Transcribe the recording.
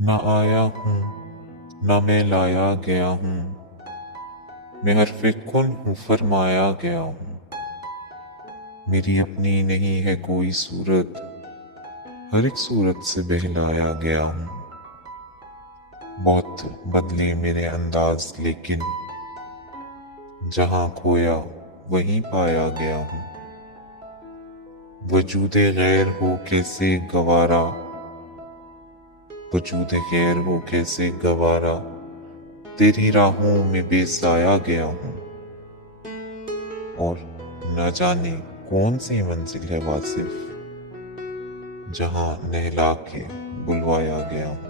نہ آیا ہوں نہ میں لایا گیا ہوں، میں حرف کن ہوں فرمایا گیا ہوں۔ میری اپنی نہیں ہے کوئی صورت، ہر ایک صورت سے بہلایا گیا ہوں۔ بہت بدلے میرے انداز لیکن جہاں کھویا وہیں پایا گیا ہوں۔ وجود غیر ہو کیسے گوارا، وجود غیر ہو کیسے گوارا، تیری راہوں میں بے سایہ گیا ہوں۔ اور نہ جانے کون سی منزل ہے واصف، جہاں نہلا کے بلوایا گیا ہوں۔